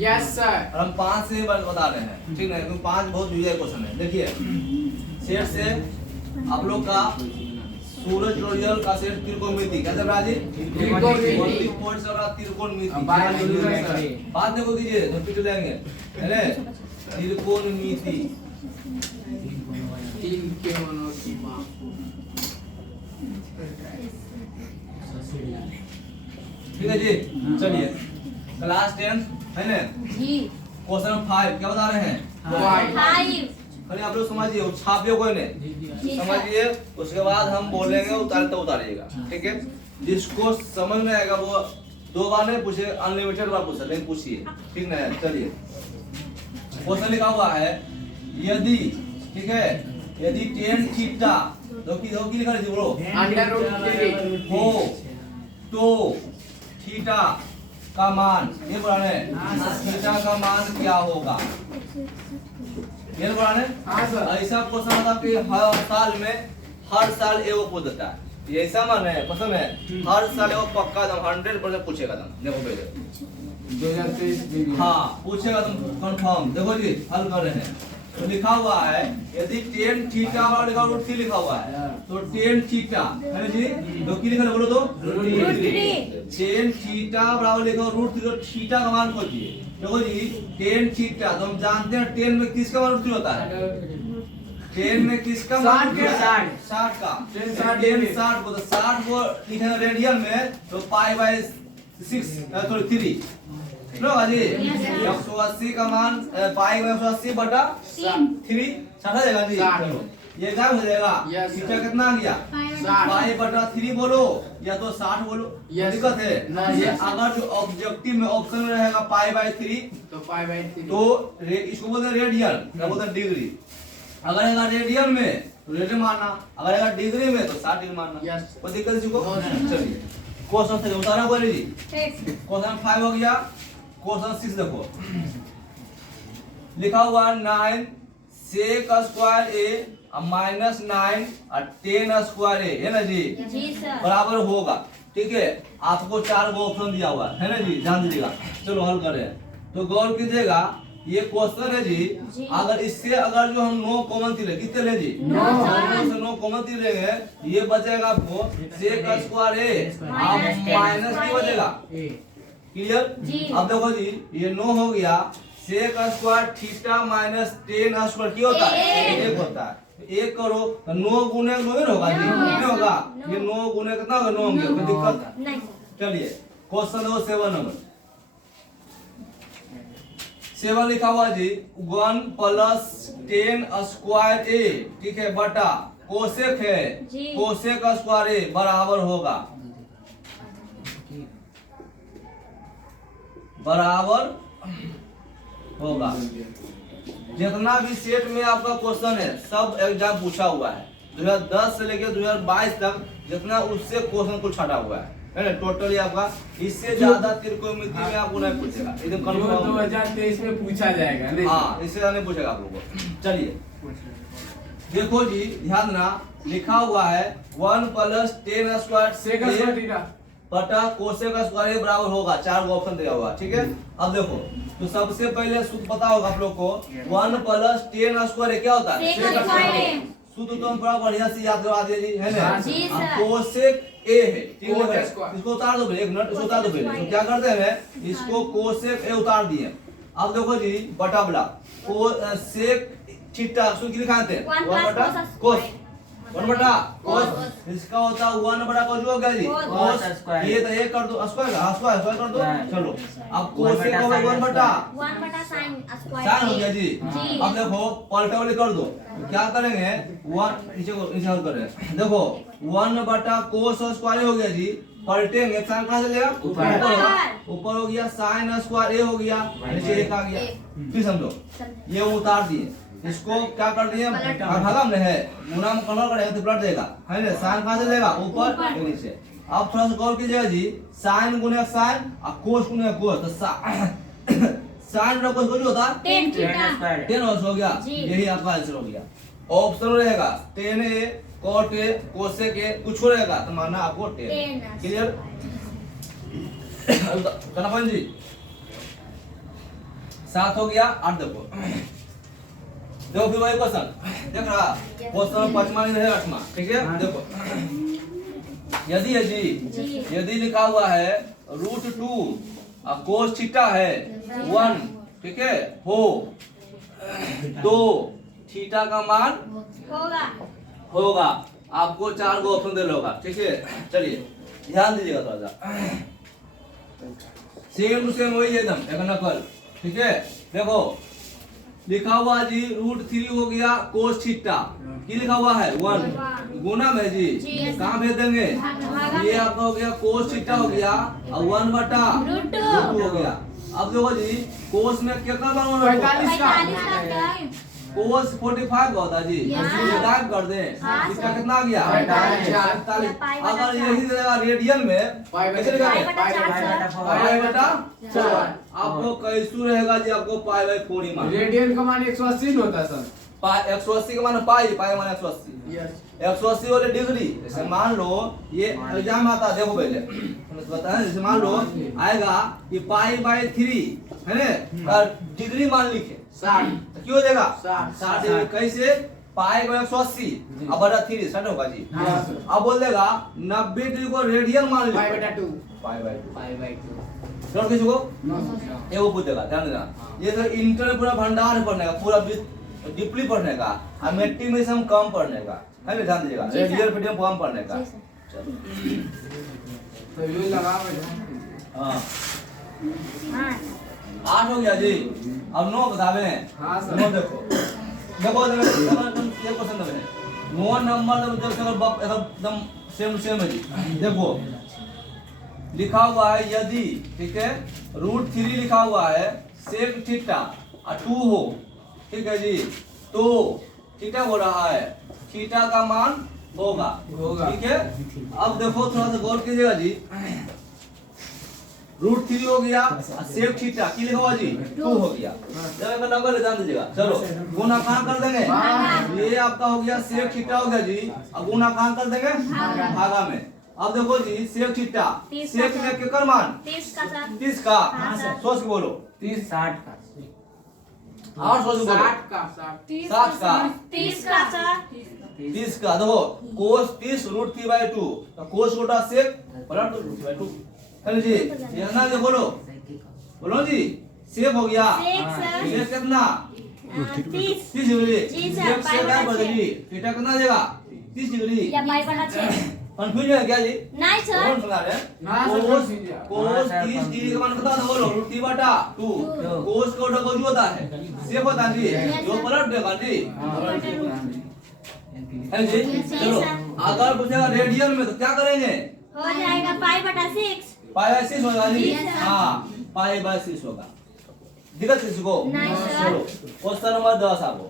Yes sir. और हम 5 से बता रहे हैं, ठीक है, क्योंकि 5 बहुत यूजर क्वेश्चन है। देखिए सेट से आप लोग का सूरज रोरियल का सेट त्रिकोणमिति कैसे बना जी? त्रिकोणमिति पॉइंट्स और त्रिकोणमिति बात देखो कीजिए तो पिट लेंगे है त्रिकोणमिति ठीक है जी। चलिए क्लास 10 है ना जी। क्वेश्चन 5 क्या बता रहे हैं? 5। खड़ी आप लोग समझिए, छापिए कोई नहीं समझिए, उसके बाद हम बोलेंगे उतारते उतारिएगा, ठीक है। जिसको समझ में आएगा वो 2 बार नहीं पूछे, अनलिमिटेड बार पूछ सकते हैं, पूछिए, ठीक है। चलिए क्वेश्चन लिखा हुआ है यदि, ठीक है, यदि tan थीटा तो की लिखा है बोलो √3 हो तो थीटा का मान ये बोला है, थीटा का मान क्या होगा ये बोला है। हाँ सर। ऐसा क्वेश्चन आता कि हर साल एगो पूछ देता है, ये ऐसा मान है क्वेश्चन है, हर साल एगो पक्का दम 100% पूछेगा दम। देखो पहले 2023 हाँ पूछेगा तुम कंफर्म। देखो जी हल कर रहे हैं तो लिखा हुआ है यदि tan थीटा और लिखा √3 लिखा हुआ है तो tan थीटा है ना जी, तो की लिखा है बोलो तो tan थीटा बराबर लिखो √3 तो थीटा का मान खोजिए। देखो जी tan थीटा तो हम जानते हैं tan में किसका मान √3 होता है? tan में किसका मान 60 का tan 60 को तो 60 को लिखा है रेडियन में तो π/6 सॉरी 3 लो जी 180 का मान पाई में 180 बटा 3 60 हो जाएगा जी। ये क्या हो जाएगा? थीटा कितना आ गया? पाई बटा 3 बोलो या तो 60 बोलो, दिक्कत है ये। अगर जो ऑब्जेक्टिव में ऑप्शन में रहेगा π/3 तो π/3 तो इसको बोलते हैं रेडियन, क्या बोलते हैं डिग्री। अगर है रेडियन में तो रेडियन मानना, अगर है डिग्री में तो 60 डिग्री मानना। कोई दिक्कत किसी को? चलिए क्वेश्चन से उतारना बोले जी। क्वेश्चन 5 हो गया। क्वेश्चन 6 देखो लिखा हुआ 9 sec स्क्वायर a माइनस 9 और tan स्क्वायर a है ना जी बराबर होगा, ठीक है। आपको 4 गो ऑप्शन दिया हुआ है ना जी, ध्यान दीजिएगा। चलो हल करें तो गौर कीजिएगा, ये क्वेश्चन है जी। अगर इससे अगर जो हम 9 कॉमन थी कितने ले जी? 9 कॉमन थी लेंगे, ये बचेगा आपको sec स्क्वायर a माइनस की बचेगा, क्लियर। अब देखो जी ये 9 हो गया, sec square theta minus tan square क्या होता है? 1 होता है। 1 करो तो 9 गुने 9 होगा जी, कितने होगा? ये 9 गुने कितना होगा? 9 होंगे, कोई दिक्कत नहीं। चलिए क्वेश्चन देखो 7 नंबर 7 लिखा हुआ जी 1 + tan स्क्वायर a, ठीक है, बटा कोसेक है कोसेक स्क्वायर a बराबर होगा जितना भी सेट में आपका क्वेश्चन है सब एग्जाम पूछा हुआ है 2010 से लेकर 2022 तक, जितना उससे क्वेश्चन को छाटा हुआ है ना टोटली आपका। इससे ज्यादा त्रिकोणमिति में आपको नहीं पूछेगा, एकदम कंफर्म 2023 में पूछा जाएगा नहीं? हाँ इससे ज्यादा नहीं पूछेगा आप लोगों को। चलिए देखो जी ध्यान देना, लिखा हुआ है 1 + tan square sec square theta बटा कोसेक स्क्वायर बराबर होगा, 4 गो ऑप्शन दिया हुआ, ठीक है। अब देखो तो सबसे पहले सूत्र पता होगा आप लोग को 1 + tan स्क्वायर क्या होता है? सूत्र तो हम बड़ा बढ़िया से याद करवा दिए जी, है ना। कोसेक a है, ठीक है, इसको उतार दो पहले, 1 मिनट इसको उतार दो पहले। तो क्या करते हैं इसको कोसेक a उतार दिए। अब देखो जी बटा बड़ा कोसेक थीटा सूत्र लिखा है 1 बटा कोस 1 बटा कोस, इसका होता है 1 बटा कोस हो गया जी कोस, ये तो 1 कर दो स्क्वायर स्क्वायर कर दो। चलो अब कोसेक का 1 बटा sin स्क्वायर साइन हो गया जी। अब देखो पलटावली कर दो, तो क्या करेंगे 1 नीचे को नीचे हल करें। देखो 1 बटा कोस स्क्वायर हो गया जी, पलटेंगे साइन कहां से लेगा? ऊपर हो गया sin स्क्वायर a हो गया, नीचे 1 आ गया। फिर समझो ये उतार दिए, इसको क्या कर दिए भागा में है गुना में कन्वर्ट करेंगे तो पलट देगा, है ना। साइन कहां से लेगा? ऊपर नीचे। अब थोड़ा सा गौर कीजिएगा जी, साइन गुने साइन और कोस गुने कोस, तो साइन और कोस जो होता है tan हो गया, यही आपका आंसर हो गया। ऑप्शन रहेगा tan a cot a cosec a कुछ रहेगा तो मानना आपको tan। क्लियर कनापन जी? 7 हो गया 8 देखो देखो फिर वही क्वेश्चन देख रहा क्वेश्चन 5वां नहीं है 8वां ठीक है देखो यदि है जी यदि लिखा हुआ है √2 और कोस थीटा है 1 ठीक है हो तो थीटा का मान होगा होगा आपको 4 गो ऑप्शन दे होगा ठीक है चलिए ध्यान दीजिएगा थोड़ा सा सेम टू सेम वही है एकदम एक नकल ठीक है देखो लिखा हुआ जी √3 हो गया कोस थीटा की लिखा हुआ है 1 गुना में जी कहाँ भेज देंगे ये आपका हो गया कोस थीटा हो गया और 1/√2 हो गया अब देखो जी कोस में कितना मान होगा 45 का कोस 45 का होता है जी ये गायब कर दें इसका कितना आ गया 45 अगर यही जगह रेडियन में कैसे लिखेंगे पाई/4 आपको कैसे रहेगा जी आपको पाई/4 ही मान रेडियन का मान 180 होता है सर 180 का मान पाई मान 180 180 वाले डिग्री जैसे मान लो ये एग्जाम आता है देखो पहले बताएं जैसे मान लो आएगा कि पाई/3 है ना और डिग्री मान लिखे 60 तो क्यों हो जाएगा 60 60 कैसे पाई/180 अब बटा 3 60 होगा जी हाँ, सर। अब बोल देगा 90 डिग्री को रेडियन मान लो पाई/2 पाई/2 और किसी को ये वो पूछेगा ध्यान देना ये तो इंटर पूरा भंडार पढ़ने का पूरा डीपली पढ़ने का और मैट्रिमेशन कम पढ़ने का है ना ध्यान दीजिएगा रेडियल मीडियम कम पढ़ने का चलो तो ये लगा हां 8 हो गया जी अब 9 बतावे हाँ, सर। 9 देखो देखो ये क्वेश्चन देवे 9 नंबर जब से एकदम सेम सेम है जी देखो लिखा हुआ है यदि ठीक है √3 लिखा हुआ है सेक थीटा और 2 हो ठीक है जी तो थीटा हो रहा है थीटा का मान होगा ठीक है अब देखो थोड़ा सा गौर कीजिएगा जी √3 हो गया और सेक थीटा की लिखा हुआ जी 2 हो गया जब का नंबर ध्यान दीजिएगा चलो गुना कहां कर देंगे ये आपका हो गया सेक थीटा हो गया जी अब गुना कहां कर देंगे भागा में अब देखो जी सेक थीटा सेक में कितना मान 30 का सर 30 का हाँ, सर। सोच के बोलो 30 60 का और सोच के बोलो 60 का 60 का 30 का सर 30 का देखो कोस 30 √3/2 तो कोस कोटा सेक बराबर √3/2 चलिए जी ये ना जो बोलो जी सेक हो गया सेक सर सेक कितना 30 30 डिग्री जी सर, सेक से क्या बदली थीटा कितना देगा 30 डिग्री या पाई/6 कंफ्यूजन है क्या जी नहीं सर कौन सुना रहे ना सर, कोस confuse है। कोस 30 डिग्री का मान कितना था बोलो √3/2 कोस कोटा को जो होता है सेक होता है जी जो पलट देगा जी है जी चलो अगर पूछेगा रेडियन में तो क्या करेंगे हो जाएगा पाई/6 पाई/6 होगा जी Yes, sir. हाँ पाई/6 होगा दिक्कत किसी को नहीं, sir. चलो क्वेश्चन नंबर 10 आपको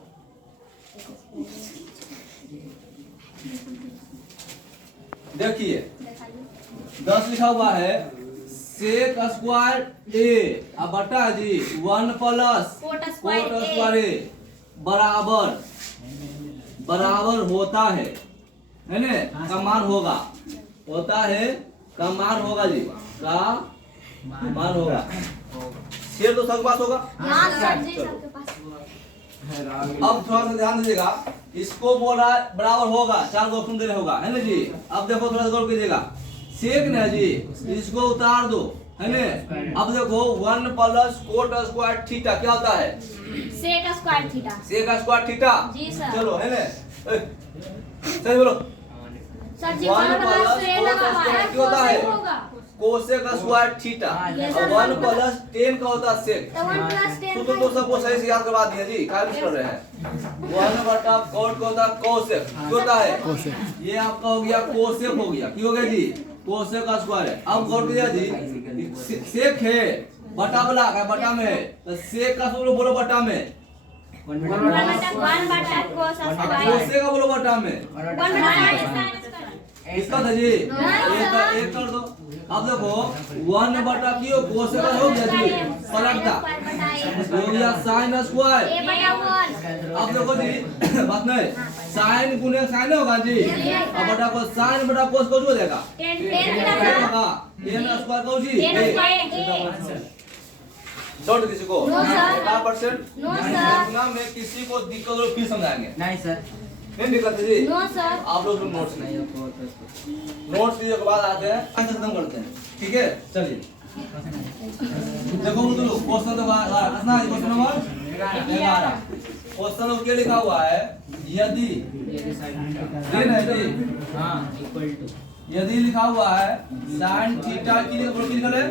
देखिए 10 लिखा हुआ है सेक स्क्वायर ए अब बटा जी 1 plus cot cot square square A बराबर बराबर होता है ना का मान होगा होता है का मान होगा जी का मान होगा शेर तो सबके पास होगा हाँ सर जी सबके पास अब थोड़ा सा ध्यान दीजिएगा इसको बोल रहा है बराबर होगा 4 गो ऑप्शन देने होगा है ना जी अब देखो थोड़ा सा गौर कीजिएगा सेक ना जी इसको उतार दो है ना अब देखो 1 प्लस कोट स्क्वायर थीटा क्या होता है sec square theta sec square theta जी सर चलो है ना सही बोलो सर जी 1 1 प्लस प्लस ए कोट लगा हुआ स्क्वायर है क्या होता है होगा कोसेक स्क्वायर थीटा Yes, और sir. 1 प्लस 10 का होता है सेक तो 1 प्लस 10 तो सबको सही से याद करवा दिया जी क्या कुछ कर रहे हैं 1 बटा कोट का होता है कोसेक क्या होता है ये आपका हो गया कोसेक हो गया क्या हो गया जी कोसेक का स्क्वायर है अब गौर कीजिए जी सेक है बटा वाला है बटा में है तो सेक का बोलो बोलो बटा में 1 बटा कोस स्क्वायर कोसेक का बोलो बटा में 1 बटा sin स्क्वायर इसका था जी एक कर दो अब देखो 1 बटा क्यों कोसेक का हो गया जी पलट था हो गया sin स्क्वायर ए बटा 1 अब देखो जी बात नहीं sin गुने sin होगा जी अब बटा को sin बटा cos को जो देगा 10 होगा n स्क्वायर को जी 10 स्क्वायर डाउट किसी को? No, sir. 50%? No, sir. इतना में किसी को दिक्कत हो फिर समझाएंगे। नहीं सर। नहीं दिक्कत है जी? No, sir. आप लोग नोट्स नहीं नोट्स लीजिए के बाद आते हैं खत्म करते हैं, ठीक है? चलिए देखो तो क्वेश्चन तो कितना है? Question number 11। क्वेश्चन में क्या लिखा हुआ है? यदि ये नहीं जी, हाँ इक्वल टू यदि लिखा हुआ है sin थीटा की निकल है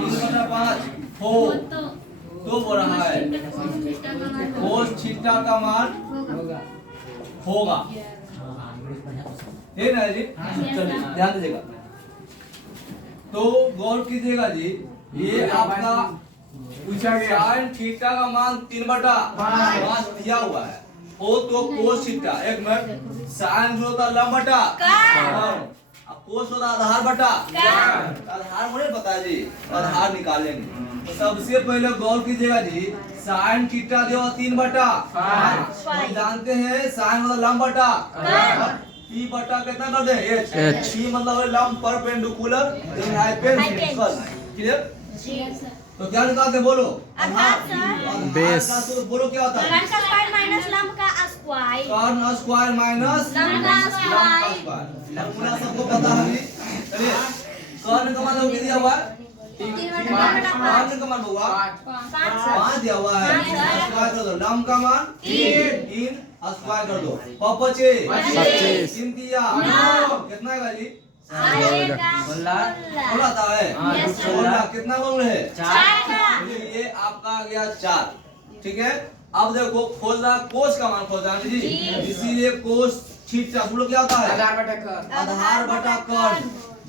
3/5 हो तो बोल रहा है cos थीटा का मान होगा, ये ना जी? चलिए ध्यान दीजिएगा, तो गौर कीजिएगा जी, ये आपका पूछा गया sin थीटा का मान 3/5 दिया हुआ है, ओ तो cos थीटा, एक मिनट, sin जो होता है लंब बटा कर्ण, अब cos होता है आधार बटा कर्ण। आधार मुझे पता है जी, आधार निकालेंगे। तो सबसे पहले गौर कीजिएगा जी, sin थीटा दिया हुआ 3/5, जानते हैं sin मतलब लंब बटा P बटा कितना कर दे? H। P मतलब है लंब परपेंडिकुलर हाइपोटेन्यूज, क्लियर? तो क्या निकालते हैं बोलो? आधार सर। बेस का सूत्र बोलो क्या होता है? कर्ण का स्क्वायर माइनस लंब का स्क्वायर। कर्ण स्क्वायर माइनस लंब का स्क्वायर। फॉर्मूला सबको पता है जी? चलिए कर्ण का मान क्या दिया हुआ है? 3/5 कर्ण का मान हुआ 5 5 दिया हुआ है, स्क्वायर कर दो, लंब का मान 3 स्क्वायर कर दो, 25 3 दिया कितना है जी? बोला था है बोला कितना बोल रहे हैं? 4 ये आपका आ गया 4, ठीक है? अब देखो खोल रहा कोस का मान खोल रहा जी, इसीलिए कोस थीटा बोलो क्या होता है? आधार बटा कर्ण आधार बटा कर्ण,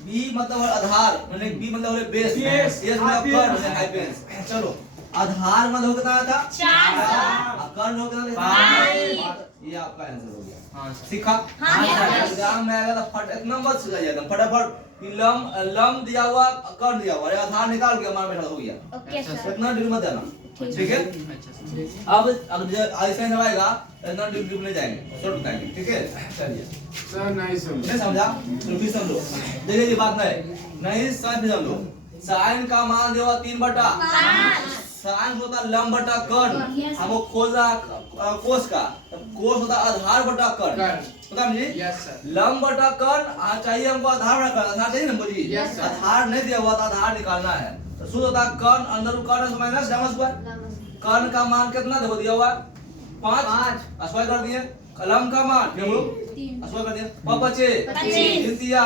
बी मतलब है आधार, मतलब बी मतलब है बेस, एस मतलब कर्ण है हाइपेंस। चलो आधार मतलब कितना था? 4 कर्ण हो कितना? 5। ये आपका आंसर हो गया। हाँ सीखा? हाँ, एग्जाम में आएगा तो फट इतना मत सीखा जाएगा फटाफट कि लंब दिया हुआ कर्ण दिया हुआ, आधार निकाल के हमारा बैठा हो गया, ओके सर। इतना डिटेल मत देना, ठीक है? अब ऐसे ही आएगा इतना डिटेल नहीं जाएंगे, शॉर्ट बताएंगे, ठीक है? चलिए सर नहीं समझ नहीं समझा तो फिर समझो, देखिए ये बात नहीं साइन फिर समझो, साइन का मान दिया हुआ 3/5, साइन होता लंब बटा कर्ण, हमको खोजा कोस का, कोस होता आधार बटा कर्ण, पता नहीं जी? यस सर लंब बटा कर्ण चाहिए हमको, आधार बटा कर्ण, आधार चाहिए ना हमको जी? Yes, sir. आधार नहीं दिया हुआ तो आधार निकालना है, तो सूत्र होता है कर्ण अंदर कर्ण माइनस लंब स्क्वायर, कर्ण का मान कितना देखो दिया हुआ 5 स्क्वायर कर दिए, लंब का मान क्या बोलो स्क्वायर कर दिया 25 3 दिया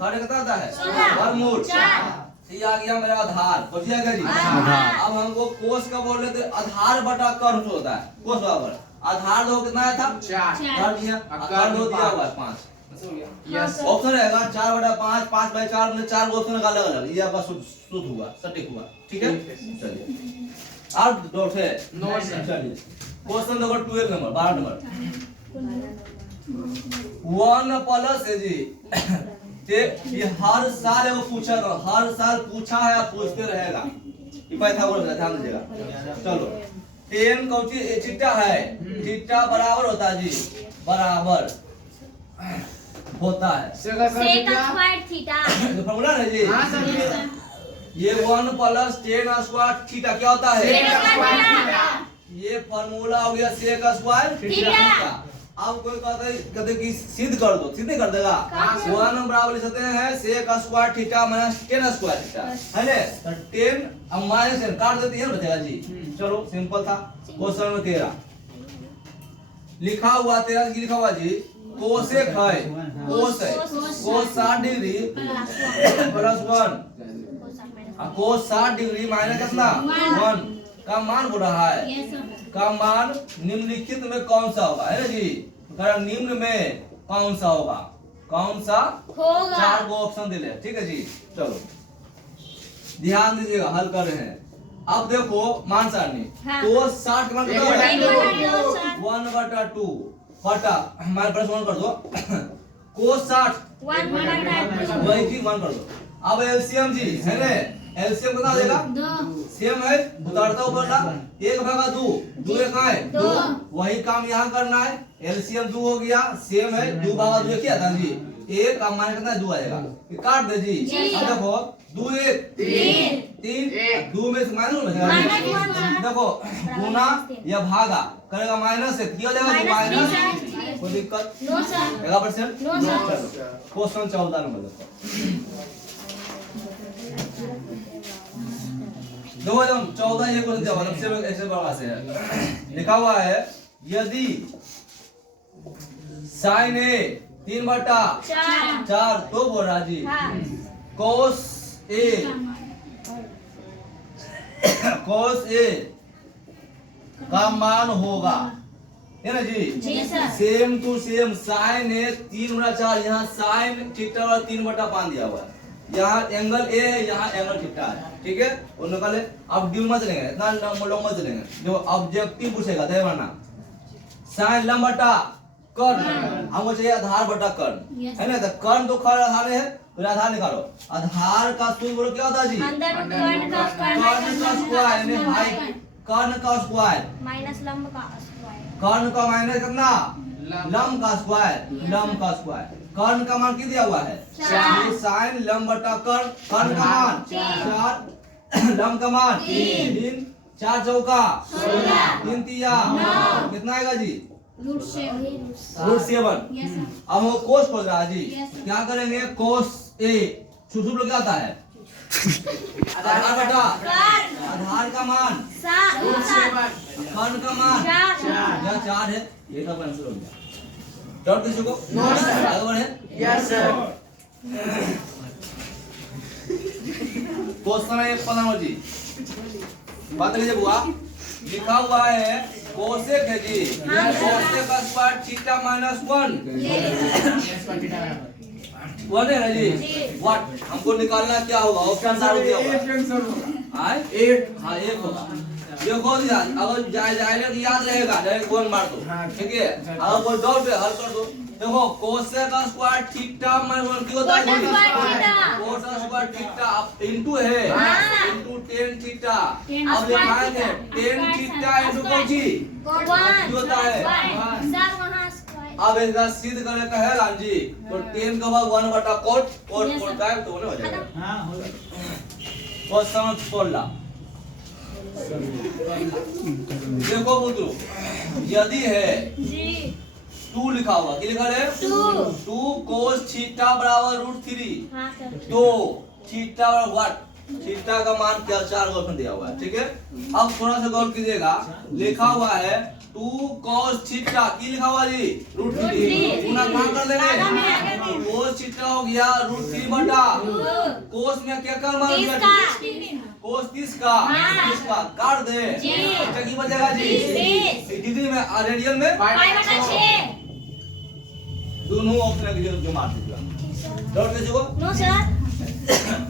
कर्ण कितना आता है 16 वर्गमूल 4। ये आ गया मेरा आधार, पहुंच जाएगा जी? आधार। अब हमको कोस का बोल रहे थे, आधार बटा कर्ण होता है, कोस बराबर आधार दो कितना आया था? 4 कर दिया, कर्ण दो दिया हुआ है 5, यस ऑप्शन रहेगा 4/5 5/4 में 4 ऑप्शन का अलग अलग, ये आपका शुद्ध हुआ, सटीक हुआ, ठीक है? चलिए और डॉट है नो सर चलिए question number 12 number 12 number 1 plus है जी ये हर साल वो पूछा था, हर साल पूछा है, पूछते रहेगा, ये पाइथागोरस का ध्यान दीजिएगा। चलो 10 कौची थीटा है, थीटा बराबर होता है जी, बराबर होता है सेक का सेक क्या स्क्वायर थीटा। जो फॉर्मूला है जी, हाँ सर ये 1 प्लस 10 स्क्वायर थीटा क्या होता है? Sec square theta. ये फॉर्मूला हो गया सेक स्क्वायर थीटा। अब कोई कहते कि सिद्ध कर दो, सिद्ध नहीं कर देगा? हाँ, सर। 1 बराबर लिख सकते हैं sec square theta minus 10 square theta, है ना? तो 10 अब माइनस 10 काट देते हैं बचेगा जी। चलो सिंपल था। क्वेश्चन में 13 लिखा हुआ, 13 की लिखा हुआ जी कोसेक है, कोस है, कोस 60 डिग्री प्लस 1 कोस 60 डिग्री माइनस कितना 1 का मान हो रहा है, का मान निम्नलिखित में कौन सा होगा, है ना जी? अगर निम्न में कौन सा होगा, कौन सा होगा 4 गो ऑप्शन दिले, ठीक है जी? चलो ध्यान दीजिएगा, हल कर रहे हैं। अब देखो मान सारणी हाँ। कोस 60 का मान कितना होगा? 1/2 1/2 बटा हमारे प्लस 1 कर दो कोस 60 वही चीज 1 कर दो। अब एलसीएम जी है ना, एलसीएम कितना हो जाएगा? सेम है, उतारता ऊपर ला 1/2 2 एक है 2, वही काम यहाँ करना है, एलसीएम 2 हो गया, सेम है 2/2 क्या था जी 1, अब मान कितना 2 आएगा, ये काट दे जी। अब देखो 2 1 3 एक। 2 में से माइनस माइनस वन, सर। देखो गुना या भागा करेगा माइनस से किया जाएगा तो माइनस माइनस थ्री, सर। कोई दिक्कत no sir. 11%। No sir. Question 14 number देखो दो एकदम 14 ये क्वेश्चन दिया मतलब से ऐसे बड़ा से है लिखा हुआ है यदि साइन ए 3/4 तो बोल रहा जी हाँ। कोस ए का मान होगा है ना जी जी sir. Same to same sine A 3/4 यहाँ साइन थीटा और 3/5 दिया हुआ है यहाँ एंगल ए है यहाँ एंगल थीटा है ठीक है वो निकाले अब ड्यू मत लेंगे इतना लंबा मत लेंगे जो ऑब्जेक्टिव पूछेगा दे वरना साइन लंब बटा कर्ण हमको चाहिए आधार बटा कर्ण है ना तो कर्ण तो खड़ आधार है तो आधार निकालो आधार का सूत्र बोलो क्या होता है जी अंदर कर्ण का कर्ण का स्क्वायर यानी हाइट कर्ण का स्क्वायर माइनस लंब का स्क्वायर। कर्ण का माइनस कितना लंब का स्क्वायर लंब का स्क्वायर कर्ण का मान कितना दिया हुआ है चार। ये साइन लंब बटा कर्ण कर्ण का मान चार। 4 लंब का मान 3 4 चौका 16 3 तिया नौ। कितना आएगा जी √7। √7 यस सर। अब वो कोस खोज रहा है जी Yes, sir. क्या करेंगे कोस ए सूत्र क्या आता है आधार बटा कर्ण आधार का मान 7 कर्ण का मान 4 यह 4 है ये सब आंसर हो गया डाउट किसी को No, sir. आगे बढ़े यस सर क्वेश्चन है 15 जी बात लीजिए बुआ लिखा हुआ है कोसेक है जी हाँ, सर। कोसेक का स्क्वायर थीटा -1 1 है ना जी जी। व्हाट हमको निकालना क्या होगा ऑप्शन सारा दिया हुआ है आंसर होगा हां एक हाँ एक होगा ये कौन सी याद अगर जाए याद रहेगा डायरेक्ट वन मार दो हाँ, ठीक है अगर कोई डाउट है हल कर दो देखो कोसेक का स्क्वायर थीटा -1 क्यों होता है cosec square theta. Cosec square theta अब इनटू है हाँ। इनटू tan थीटा tan अब स्क्वायर लिखाएंगे थीटा। tan थीटा इनटू कौन सी 1 जो होता है। सर वहां स्क्वायर। अब इसका सिद्ध करने का है राम जी तो tan का भाग 1/cot cot Yes, cot sir. का तो हो जाएगा हां हो गया क्वेश्चन 16 देखो पुत्रो यदि है जी 2 लिखा हुआ क्या लिखा है 2 cos थीटा बराबर √3 हां सर। तो थीटा बराबर व्हाट थीटा का मान क्या 4 का ऑप्शन दिया हुआ है ठीक है अब थोड़ा सा गौर कीजिएगा लिखा हुआ है 2 cos थीटा की लिखा हुआ जी √3 गुना कहां कर आगे में, देंगे आगे में। cos थीटा हो गया √3 बटा cos में क्या कर मान 30 का cos 30 का हाँ। 30 का काट दे जी। क्या की बचेगा जी 30। डिग्री में रेडियन में 5/6। दोनों ऑप्शन के जो मार दीजिएगा डाउट किसी को नो सर।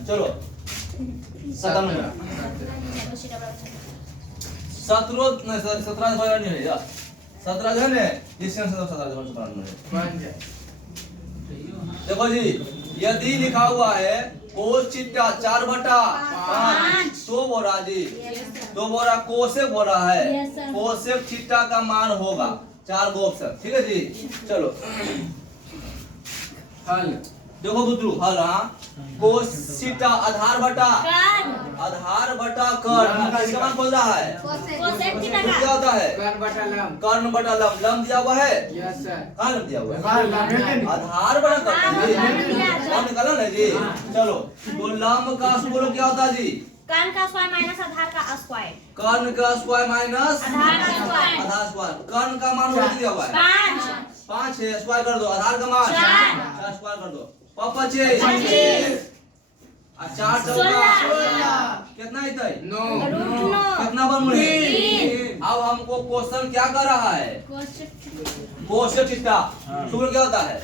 चलो 17 नंबर 17 नहीं 17 नहीं है यार 17 है ना जिससे 17 नंबर बन जाए देखो जी यदि लिखा हुआ है कोस थीटा 4/5 तो बोला जी तो बोला कोसेक हो रहा है Yes, sir. कोसेक थीटा का मान होगा 4 गो ऑप्शन ठीक है जी चलो हल देखो बुद्धू हल हाँ कोस थीटा आधार बटा कर्ण इसका मान खोल रहा है कोसेक थीटा तो का क्या होता है कर बटा लम कर्ण बटा लंब लंब दिया हुआ है यस सर कहाँ लंब दिया हुआ है बाहर लम आधार बड़ा हाँ, कर्ण लंब दिया है। लंब निकाला ना जी चलो तो लंब का बोलो क्या होता है जी कर्ण का स्क्वायर माइनस आधार का स्क्वायर। कर्ण का स्क्वायर माइनस आधार का स्क्वायर। आधार स्क्वायर कर्ण का मान वही दिया हुआ है 5 है स्क्वायर कर दो आधार का मान चार। 4 स्क्वायर कर दो पापा 6 25। 4 चौका 16। कितना आता है नो √9। कितना बन रहे तीन। अब हमको क्वेश्चन क्या कर रहा है कोसेक थीटा सूत्र क्या होता है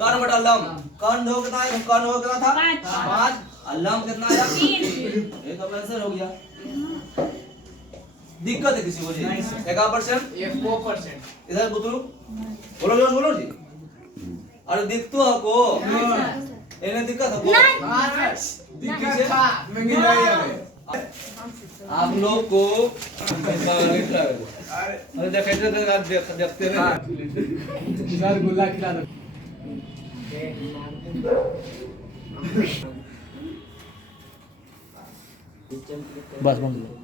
कर्ण बटा लंब कर्ण हो कितना है कर्ण हो कितना था पाँच। 5 और लंब कितना आया तीन। एक अब आंसर हो गया दिक्कत है किसी को जी 1% ये 4% इधर बुतरू बोलो जी अरे दिख तो हको इन्हें दिक्कत हको हां सर दिक्कत था महंगी नहीं है आप लोग को अरे देखते हैं सर गुल्ला खिला दो बस बंद लो।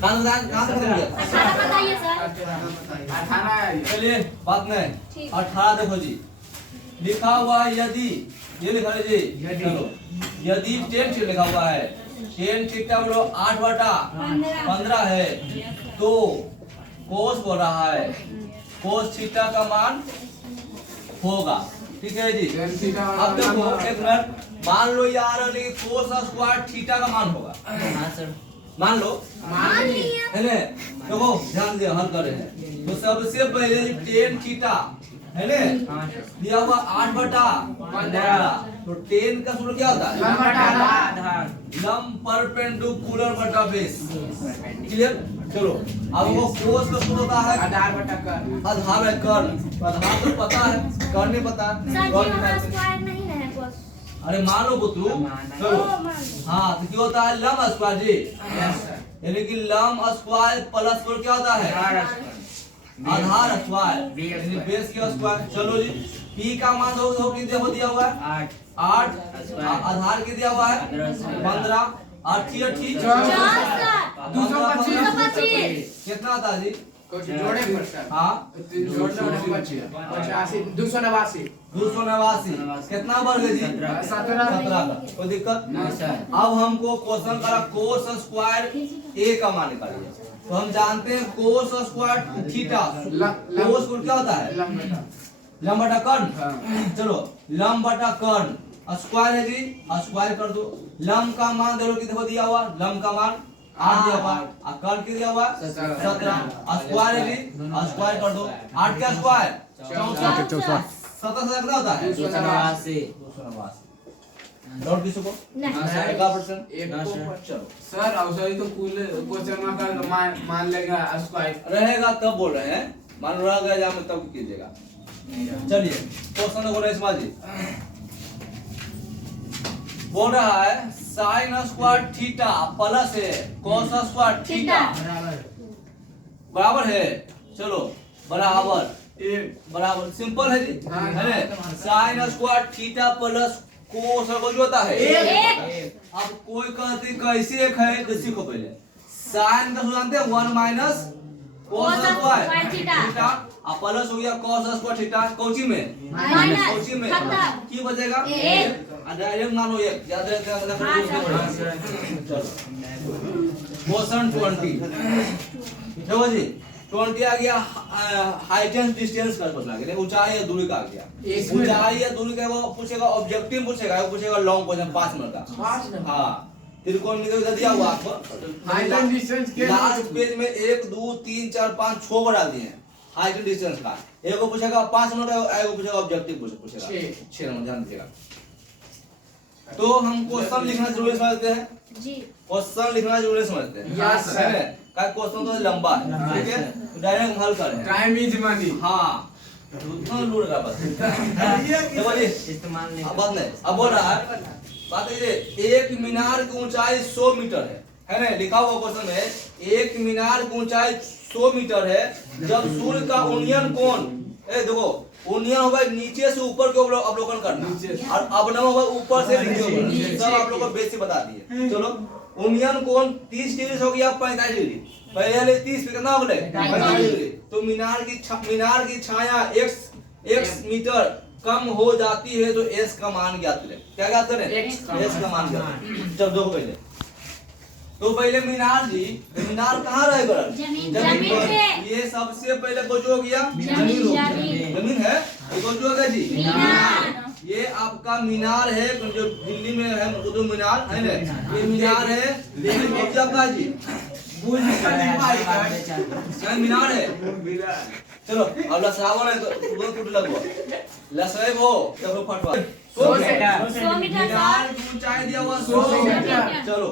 कहाँ से बताइए? 18 बताइए सर। 18 है ये। चलिए बात नहीं, ठीक। 18 देखो जी, लिखा हुआ है यदि, ये लिखा है जी, चलो यदि 10 थीटा लिखा हुआ है, 10 थीटा बोलो 8/15 है, तो कोस बोल रहा है, कोस थीटा का मान होगा, ठीक है जी। टेन थीटा वाला अब देखो मान- एक मिनट, मान लो यार कोस स्क्वायर थीटा का मान होगा, मान लो, मान लिया। है ना, देखो ध्यान दिया, हल कर रहे हैं, तो सबसे पहले 10 थीटा है ना, दिया हुआ 8/15, तो 10 का सूत्र क्या होता है? लंब परपेंडिकुलर बटा बेस, क्लियर। चलो अब वो कोस का सूत्र होता है आधार बटा कर। आधार है कर्ण, आधार तो पता है, कर्ण नहीं पता सर जी कर्ण वहाँ निकालते हैं। स्क्वायर नहीं है बस। अरे मानो बुतरू, ओ, चलो मान लो। हाँ, तो क्या होता है लंब स्क्वायर जी, यानी कि लंब स्क्वायर प्लस फोर क्या होता है? आधार स्क्वायर, यानी बेस के स्क्वायर। चलो जी, पी का मान हो कितने हो दिया हुआ है? 8, आधार के दिया हुआ है 15, 8 ठीक, 225 कितना आता है जी? कुछ जोड़े पर सर। हाँ, जोड़ने वाले 85 289 289, कितना वर्ग है जी? 17 17 का, कोई दिक्कत? अब हमको क्वेश्चन करा कोस स्क्वायर ए का मान निकालिए, तो हम जानते हैं कोस स्क्वायर थीटा, कोस को क्या होता है? लंबा। लंब बटा कर्ण। हाँ। चलो लंब बटा कर्ण स्क्वायर है जी, स्क्वायर कर दो। लंब का मान देखो कितना दिया हुआ, लंब का मान 8 दिया हुआ, और कर्ण कितना दिया हुआ? 17, स्क्वायर है जी, स्क्वायर कर दो। 8 का स्क्वायर 64, 64 17 से कितना होता है? 289। डाउट किसी को? नहीं। का परसेंट एक को चलो सर अवसरी तो कुल क्वेश्चन में कर मान लेगा स्क्वायर। रहेगा तब बोल रहे हैं, मान रहा गया जा में तब कीजिएगा। चलिए क्वेश्चन को रेशमा जी बोल रहा है साइन स्क्वायर थीटा प्लस है कोस स्क्वायर थीटा बराबर है, चलो बराबर बराबर सिंपल है जी, हाँ। है ना, sine square theta plus cos को जो होता है एक। अब कोई कहते कैसे एक है तो सीखो पहले, साइन का सूत्र जानते हैं 1 माइनस कोस स्क्वायर थीटा, अब प्लस हो गया कोस स्क्वायर थीटा, कोची में माइनस कोची में खत्म। की बचेगा एक। डायरेक्ट मानो एक, याद रखना हाँ, सर। चलो क्वेश्चन 20 देखो जी 20 आ गया, हाइट एंड डिस्टेंस का पता लगे, ऊंचाई या दूरी का आ गया। इसमें- ऊंचाई या दूरी का वो पूछेगा, ऑब्जेक्टिव पूछेगा, वो पूछेगा लॉन्ग क्वेश्चन 5 मिनट का। हाँ, त्रिकोण इधर दिया हुआ आपको, हाइट एंड डिस्टेंस के लास्ट पेज में 1 2 3 4 5 6 को डाल दिए हैं हाइट एंड डिस्टेंस का। एक को पूछेगा 5 मिनट का, एक को पूछेगा ऑब्जेक्टिव पूछेगा 6 नंबर, ध्यान दीजिएगा। तो हम क्वेश्चन लिखना जरूरी समझते हैं, जी। क्वेश्चन लिखना जरूरी समझते हैं। Yes, sir. है ना? का क्वेश्चन तो लंबा है, ठीक है, तो डायरेक्ट हल करें। Time is money. हाँ, उतना लूट रहा बस। देखो जी, अब बात नहीं, अब बोल रहा है, बात है ये, एक मीनार की ऊंचाई 100 मीटर है ना, लिखा हुआ क्वेश्चन में, एक मीनार की ऊंचाई 100 मीटर है, जब सूर्य का उन्नयन कोण, देखो उन्नयन होगा नीचे से ऊपर को अवलोकन करना, और अवनम होगा ऊपर से नीचे, सब आप लोगों को बेसिक बता दिए। चलो उन्नयन कोण 30 डिग्री से हो गया 45 डिग्री, पहले वाले 30 पे कितना हो गए 45 डिग्री, तो मीनार की छाया x मीटर कम हो जाती है, तो s का मान ज्ञात करें। क्या ज्ञात करें? s का मान ज्ञात करें। चल देखो पहले, तो पहले मीनार जी, मीनार कहाँ रहेगा? जमीन पर। पे। ये सबसे पहले कुछ हो गया जमीन, हो गया। जमीन। जमीन है, ये कुछ हो गया जी मीनार। ये आपका मीनार है, जो दिल्ली में है कुतुब मीनार है ना, ये मीनार है, दिल्ली में आपका जी मीनार है। चलो अब लसरावो नहीं तो बहुत टूट लगो, लसराई वो चलो फटवा 100 मीटर, 100 मीटर मीनार की ऊंचाई दिया हुआ 100 मीटर। चलो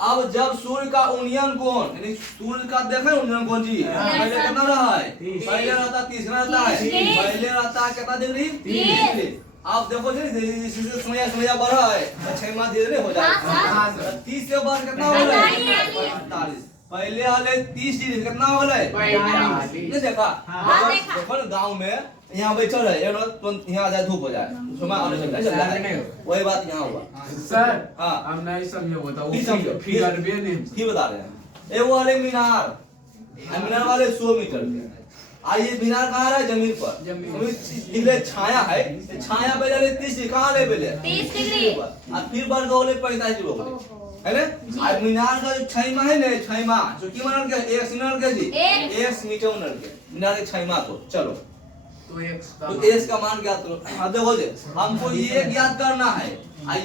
अब जब सूर्य का उन्नयन कोण, यानी सूर्य का देखे उन्नयन कोण जी, पहले कितना रहा है? पहले रहता 30 रहता है, पहले रहता है कितना डिग्री? 30। आप देखो जी समय बढ़ा है, 6 माह धीरे हो जाएगा। 30 से बढ़ कितना हो रहा है? 48। पहले वाले 30 डिग्री कितना हो गए? 45। नहीं देखा? हाँ, देखा। देखो ना गांव में यहाँ बैठल है ये ना तुरंत यहाँ आ जाए धूप हो जाए सुबह आने चल जाए वही बात यहाँ हुआ। सर हाँ। हम नहीं समझे बताओ नहीं समझो। फिगर भी नहीं की बता रहे हैं ये वो वाले मीनार मीनार वाले 100 मीटर के आइए मीनार कहाँ रहा है? जमीन पर निकले छाया है छाया पे जाले 30 डिग्री कहाँ ले पहले 30 डिग्री और फिर बढ़ गए 45 डिग्री हो गए है ना। आज मीनार का जो छैमा है ना छैमा जो की मनल के 1 मीटर के जी 1 मीटर मनल के मीनार के छैमा को चलो तो एक तो एस का मान ज्ञात करो। हाँ देखो जी हमको ये ज्ञात करना है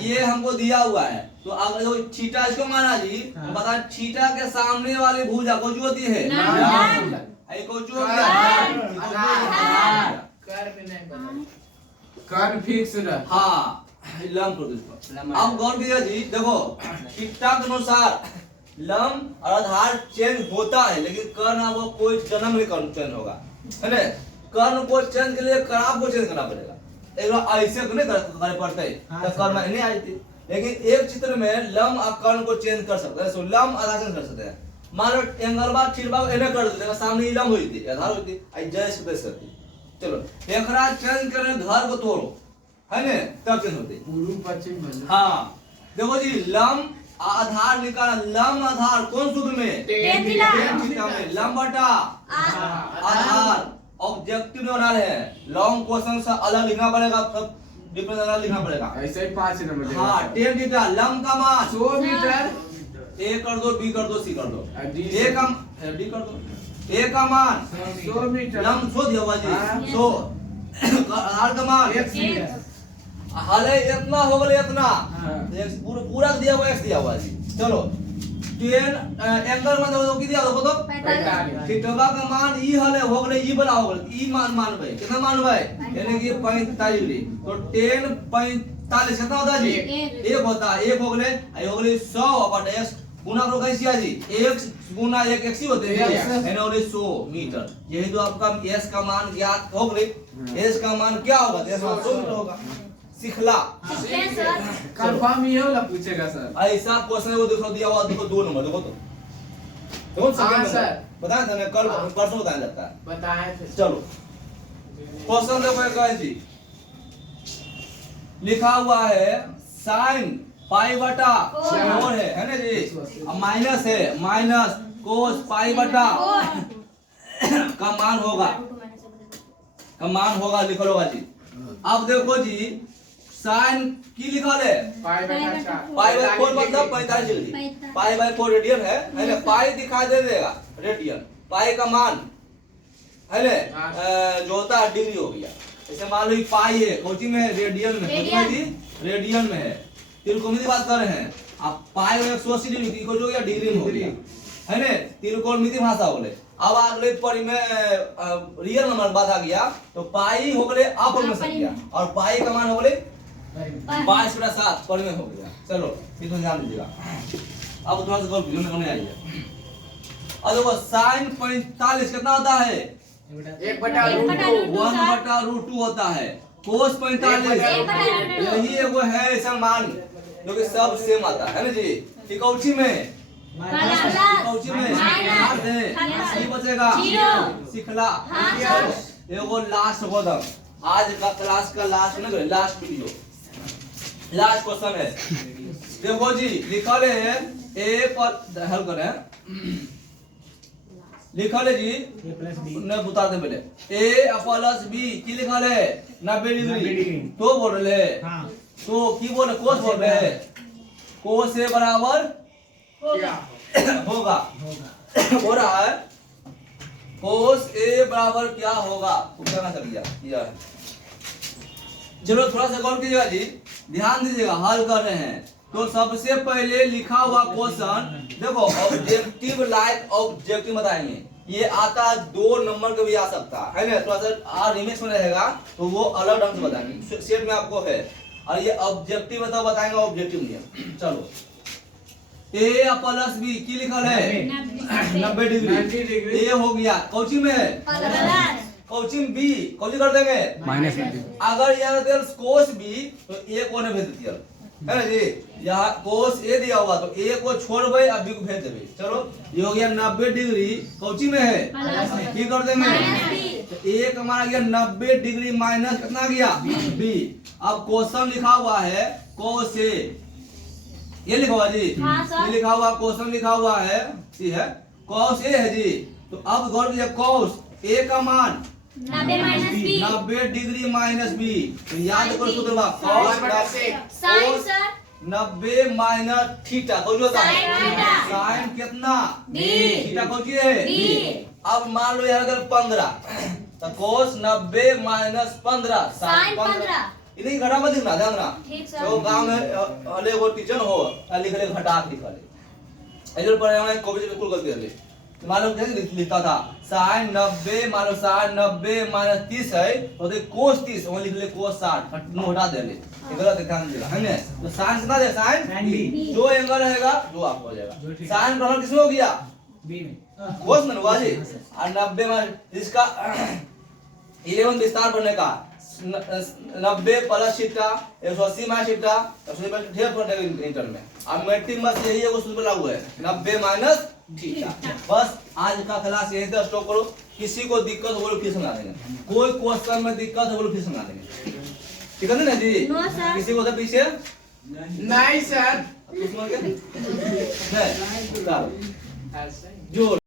ये हमको दिया हुआ है तो अगर जो थीटा इसको माना जी बता थीटा के सामने वाली भुजा कौन सी होती है? कौन सी होती है? कर भी नहीं पता कर फिक्स रह हाँ लंब प्रदूषण। अब गौर कीजिए जी देखो थीटा के अनुसार लंब और आधार चेंज होता है लेकिन कर्ण वो कोई जन्म नहीं कर्ण चेंज होगा है ना। कर्ण को चेंज के लिए कराब को चेंज करना पड़ेगा एक बार ऐसे तो नहीं करे पड़ते तो कर्ण नहीं आई थी लेकिन एक चित्र में लंब और कर्ण को चेंज कर सकते हैं। सो लंब आधार चेंज कर सकते हैं मान लो एंगल बार थीटा एने कर देते सामने लंब हुई थी आधार हुई थी आई जैसे तैसे होती चलो एकरा चेंज करने घर को तोड़ो है ना तब चेंज होती पूर्व पश्चिम बन हाँ देखो जी लंब आधार निकाला लंब आधार कौन सूत्र में? tan theta. थीटा में लंब बटा आधार ऑब्जेक्टिव में बना रहे हैं लॉन्ग क्वेश्चन से अलग लिखना पड़ेगा सब डिफरेंस अलग लिखना पड़ेगा। ऐसे ही 5 नंबर हाँ tan थीटा लंब का मान 100 मीटर ए कर दो बी कर दो सी कर दो डी ए का डी कर दो ए का मान 100 मीटर लंब 100 दिया हुआ जी हाँ। 100 आधार का मान 1 मीटर हाले इतना हो गया इतना हाँ। पूरा दिया हुआ x दिया हुआ जी चलो tan एंगल में देखो की दिया देखो तो 45 थीटा का मान ई हले हो गले ई बना हो गले ई मान मानबे कितना मानबे यानी कि 45 डिग्री तो tan 45 कितना होता है जी एक होता है एक हो गले आई हो गले 100 बट x गुना करो कैसे है जी x गुना 1 x ही होते हैं यानी हो गले 100 मीटर यही तो आपका s का मान ज्ञात हो गले s का मान क्या होगा s का 100 मीटर होगा सिखला कंफर्म ये वाला पूछेगा सर ऐसा क्वेश्चन वो देखो दिया हुआ देखो 2 नंबर देखो तो देखो हाँ, सर। बताया था ना कल हाँ। परसों बताया जाता है बताए थे चलो क्वेश्चन देखो एक है जी लिखा हुआ है sin पाई बटा फोर है ना जी अब माइनस है माइनस कोस पाई बटा का मान होगा लिखल होगा जी। अब देखो जी साइन की लिखल है पाई बटा 4 पाई बाय 4 मतलब 45 डिग्री पाई बाय 4 रेडियन है ना पाई दिखाई दे देगा रेडियन पाई का मान है ना जो होता है डिग्री हो गया जैसे मान लो पाई है कोची में रेडियन में कितना जी रेडियन में है त्रिकोण की बात कर रहे हैं आप पाई 180 डिग्री को जो गया डिग्री में हो गया है ना त्रिकोणमिति भाषा बोले। अब अगले परी में रियल नंबर बात आ गया तो पाई हो गए अपर में सक गया और पाई का मान हो गए 5/7 पर में हो गया। चलो ये तो ध्यान दीजिएगा अब थोड़ा सा गौर वीडियो में होने आइए। अब देखो sin 45 कितना होता है 1/√2 होता है cos 45 यही एगो है ऐसा मान जो कि सब सेम आता है ना जी इकौची में इकौची में सी बचेगा सिखला एगो लास्ट कदम आज का क्लास का लास्ट ना लास्ट वीडियो लास्ट क्वेश्चन है देखो जी लिखल है ए पर हल करें लिखल है जी न बता दे पहले ए प्लस बी की लिखल है 90 डिग्री तो बोल रहे हां तो की बोल रहे कोस बोल रहे कोस ए बराबर होगा हो रहा है कोस ए बराबर क्या होगा पूछना चल गया यह चलो थोड़ा सा गौर कीजिएगा जी ध्यान दीजिएगा हल कर रहे हैं तो सबसे पहले लिखा हुआ क्वेश्चन देखो ऑब्जेक्टिव लाइक ऑब्जेक्टिव बताएंगे ये आता 2 नंबर का भी आ सकता है ना थोड़ा सा रिमिक्स में रहेगा तो वो अलग ढंग से बताएंगे सेट में आपको है और ये ऑब्जेक्टिव बताएंगे ऑब्जेक्टिव नियम। चलो ए प्लस बी की लिखल है 90 डिग्री ए हो गया कौची में है कौची में बी कौची कर देंगे माइनस अगर यहाँ कोस बी तो ए कोने भेज दिया है ना जी। यहाँ कोस ए दिया हुआ तो ए को छोड़बे और बी को भेज देबे। चलो ये हो गया 90 डिग्री कौची में है की कर दे में तो एक हमारा गया 90 डिग्री माइनस कितना गया बी। अब क्वेश्चन लिखा हुआ है कोस ए, ये लिखा हुआ जी हाँ, सर। ये लिखा हुआ क्वेश्चन लिखा हुआ है सी है कॉस ए है जी। तो अब गौर कीजिए कॉस ए का मान 90 minus B 90 degree minus B. तो याद करो सूत्र बा Cos बटा साइन सर 90 माइनस थीटा कौन होता है Sin थीटा। साइन कितना बी। थीटा कौन है बी। अब मान लो यहाँ अगर 15 तो cos 90 माइनस 15 Sin 15 इन्हीं घटा मत लिखना ध्यान रखना। ठीक सर। तो गांव में हले वो टीचर हो लिख ले घटा लिखा ले इधर पर हमें कॉपी से बिल्कुल गलती कर ले। तो मालूम कैसे लिखता था sin 90 मान लो sin 90 माइनस 30 है तो cos 30 वहां लिख ले cos 60 नो हटा दे ले ये गलत ध्यान देगा है ना। तो sin कितना दे sin B। जो एंगल रहेगा जो आपको हो जाएगा sin बराबर किसमें हो गया बी में cos में हुआ जी और 90 में इसका 11 विस्तार बढ़ने का 90 plus theta 180 minus theta 180 minus ढेर पड़ेगा इंटर में। अब मैट्रिक में यही है वो सूत्र लागू है 90 माइनस थीटा। बस आज का क्लास यहीं तक स्टॉप करो। किसी को दिक्कत हो बोलो फिर समझा देंगे, कोई क्वेश्चन में दिक्कत हो बोलो फिर समझा देंगे। ठीक है ना जी। No sir. किसी को तो पीछे नहीं सर दुश्मन के नहीं जोड़